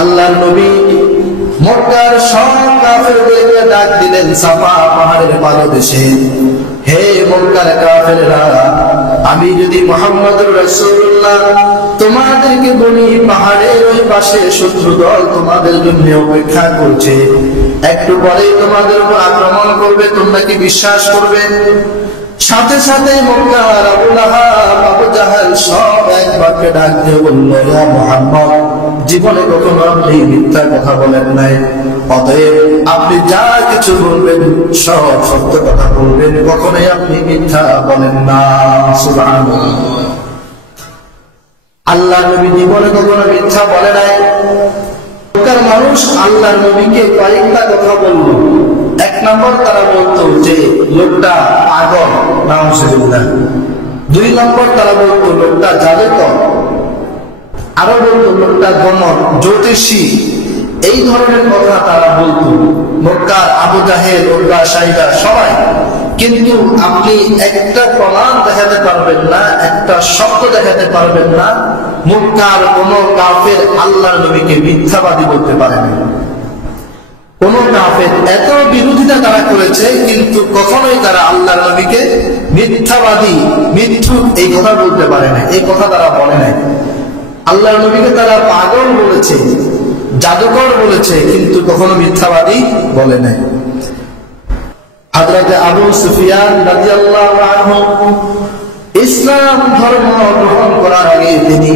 আল্লাহর নবী মক্কার সব কাফেরদেরকে ডাক দিলেন সাফা পাহাড়ের পাদদেশে, হে মক্কার কাফেররা, আমি যদি মুহাম্মদুর রাসূলুল্লাহ তোমাদেরকে বলি পাহাড়ের ওই পাশে শত্রু দল তোমাদের জন্য অপেক্ষা করছে, একটু পরেই তোমাদের উপর আক্রমণ করবে, তোমরা কি বিশ্বাস করবে? সাথে সাথে মক্কার আবু লাহাব, আবু জাহেল সব এক বাক্যে ডাক দিয়ে বলল, ইয়া মুহাম্মদ, জীবনে কখনো আপনি মিথ্যা কথা বলেন নাই, অতএব আপনি যা কিছু বলবেন সব সত্য কথা বলবেন, কখনোই আপনি মিথ্যা বলেন না। সুবহানাল্লাহ। আল্লাহর নবী জীবনে কখনো মিথ্যা বলে নাই। মক্কার মানুষ আল্লাহর নবীকে কয়েকটা কথা বলল। এক নম্বর, তারা বলতো যে লোকটা পাগল, নাউজুবিল্লাহ। দুই নম্বর, তারা বলতো লোকটা জাদুকর। আরো বলতো লোকটা গণক, জ্যোতিষী। এই ধরনের কথা তারা বলতো মক্কার আবু জাহেল, উতবা, সাইবা সবাই। কিন্তু আপনি একটা প্রমাণ দেখাতে পারবেন না, একটা শব্দ দেখাতে পারবেন না মক্কার কোন কাফের আল্লাহর নবীকে মিথ্যাবাদী বলতে পারে না। কোন কাফের এত বিরোধিতা তারা করেছে, কিন্তু কখনোই তারা আল্লাহর নবীকে মিথ্যাবাদী, মিথ্যুক এই কথা বলতে পারে না। এই কথা তারা বলে নাই। আল্লাহর নবীকে তারা পাগল বলেছে, জাদুকর বলেছে, কিন্তু কখনো মিথ্যাবাদী বলে নাই। হযরত আবু সুফিয়ান রাদিয়াল্লাহু আনহু ইসলাম ধর্ম গ্রহণ করার আগে তিনি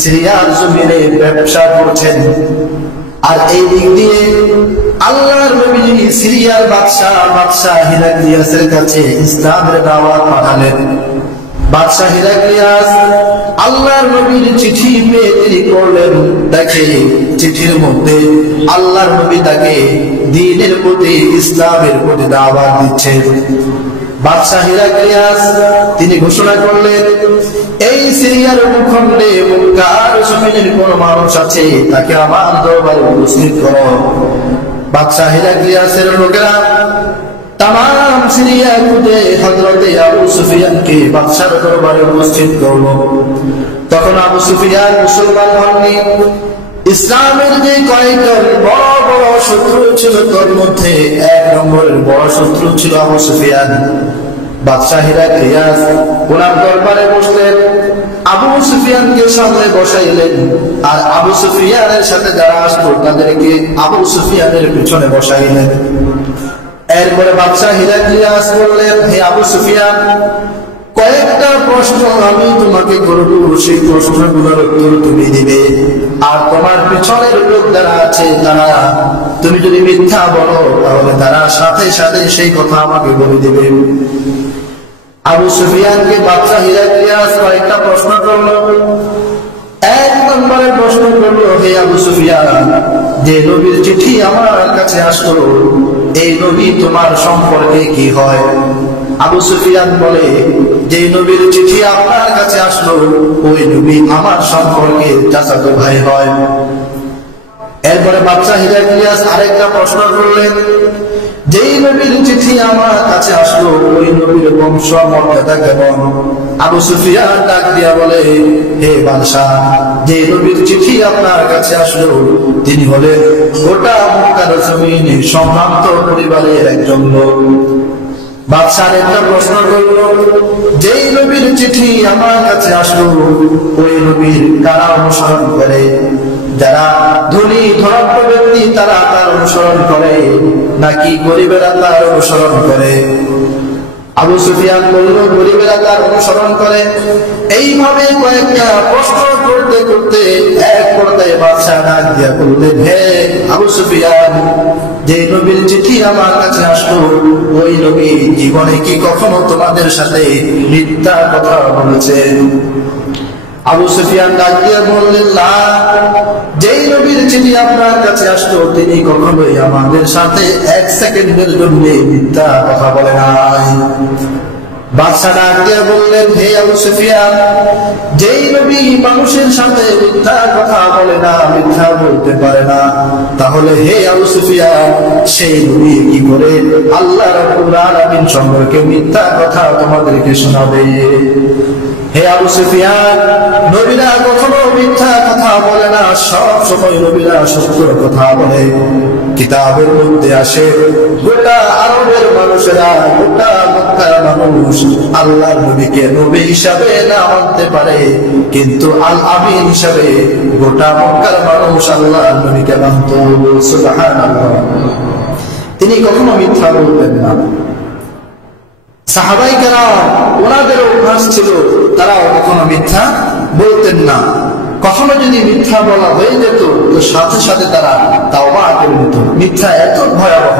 সিরিয়ার জমিনে ব্যবসা করছেন। আর এই দিক দিয়ে আল্লাহর নবী যিনি সিরিয়ার বাদশাহ হিরাক্লিয়াসের কাছে ইসলামের দাওয়াত পাঠালেন। বাদশাহ হিরাক্লিয়াস আল্লাহর নবীর চিঠি পেয়ে তিনি পড়লেন, দেখে চিঠির মধ্যে আল্লাহর নবী তাকে দ্বীনের প্রতি, ইসলামের প্রতি দাওয়াত দিচ্ছেন। বাদশাহ হিরাক্লিয়াস তিনি ঘোষণা করলেন, এই সিরিয়ার ভূখণ্ডে মক্কার জমিনের কোন মানুষ আছে, তাকে আমার দরবারে উপস্থিত করো। বাদশাহ হিরাক্লিয়াসের লোকেরা তামাম সিরিয়া খুঁজে হযরতে আবু সুফিয়ানকে বাদশার দরবারে উপস্থিত করল। তখন আবু সুফিয়ান মুসলমান হননি। ইসলামের যে কয়েকজন বড় বড় শত্রু ছিল, তার মধ্যে এক নম্বরের বড় শত্রু ছিল আবু সুফিয়ান। বাদশাহ হিরাক্লিয়াস ওনার দরবারে বসলেন, আবু সুফিয়ানকে সামনে বসাইলেন, আর আবু সুফিয়ানের সাথে যারা আসতো তাদেরকে আবু সুফিয়ানের পিছনে বসাইলেন। এরপরে বাদশাহ হিরাক্লিয়াস বললেন, হে আবু সুফিয়ান, কয়েকটা প্রশ্ন আমি তোমাকে করব, সেই প্রশ্নগুলোর উত্তর তুমি দিবে। আর তোমার পিছনের লোক যারা আছে, তারা তুমি যদি মিথ্যা বলো তাহলে তারা সাথে সাথে সেই কথা আমাকে বলে দেবে। আবু সুফিয়ানকে বাদশাহ হিরাক্লিয়াস কয়েকটা প্রশ্ন করলো। এক নম্বরের প্রশ্ন করলো, হে আবু সুফিয়ান, যে নবীর চিঠি আমার কাছে আসলো, এই নবী তোমার সম্পর্কে কি হয়? আবু সুফিয়ান বলে, যে নবীর চিঠি আপনার কাছে আসলো, ওই নবী আমার সম্পর্কে চাচাতো ভাই হয়। এরপরে বাদশাহ হিরাক্লিয়াস আরেকটা প্রশ্ন করলেন, যেই নবীর চিঠি আমার কাছে আসলো, ওই নবীর বংশ মর্যাদা কেমন? আবু সুফিয়ান ডাক দিয়া বলে, হে বাদশাহ, যে নবীর চিঠি আপনার কাছে আসলো, তিনি হলেন গোটা মক্কার জমিনে সম্ভ্রান্ত পরিবারের একজন লোক। বাদশাহ একটা প্রশ্ন করল, যেই নবীর চিঠি আমার কাছে আসলো, ওই নবীর কারা অনুসরণ করে? যারা ধনী ধনাঢ্য ব্যক্তি তারা তার অনুসরণ করে, নাকি গরিবেরা তার অনুসরণ করে? আবু সুফিয়ান বলল, গরিবেরা তার অনুসরণ করে। এইভাবে কয়েকটা প্রশ্ন করতে করতে এক পর্যায়ে বাদশাহ ডাক দিয়া বললেন, হে আবু সুফিয়ান, যে নবীর চিঠি আমার কাছে আসলো, ওই নবী জীবনে কি কখনো তোমাদের সাথে মিথ্যা কথা বলেছেন? আবু সুফিয়ান ডাক দিয়া বললেন, না, যেই নবীর চিঠি আপনার কাছে আসলো, তিনি কখনোই আমাদের সাথে এক সেকেন্ডের জন্য মিথ্যা কথা বলে নাই। বাদশাহ ডাক দিয়া বললেন, হে আবু সুফিয়ান, যেই নবী মানুষের সাথে মিথ্যা কথা বলে না, মিথ্যা বলতে পারে না, তাহলে হে আবু সুফিয়ান, সেই নবী কি করে আল্লাহ রাব্বুল আলামিন সম্পর্কে মিথ্যা কথা তোমাদেরকে শোনাবে? হে আবু সুফিয়ান, নবীরা কখনো মিথ্যা কথা বলে না, সব সময় নবীরা সত্য কথা বলে। কিতাবের মধ্যে আসে গোটা আরবের মানুষেরা, গোটা মক্কার মানুষ আল্লাহর নবীকে নবী হিসাবে না মানতে পারে, কিন্তু আল আমিন হিসাবে গোটা মক্কার মানুষ আল্লাহর নবীকে মানত। সুবহানাল্লাহ। তিনি কখনো মিথ্যা বলতেন না। সাহাবায়ে কেরাম ওনাদের অভ্যাস ছিল, তারাও কখনো মিথ্যা বলতেন না। কখনো যদি মিথ্যা বলা হয়ে যেত তো সাথে সাথে তারা তাওবা করে নিত। মিথ্যা এত ভয়াবহ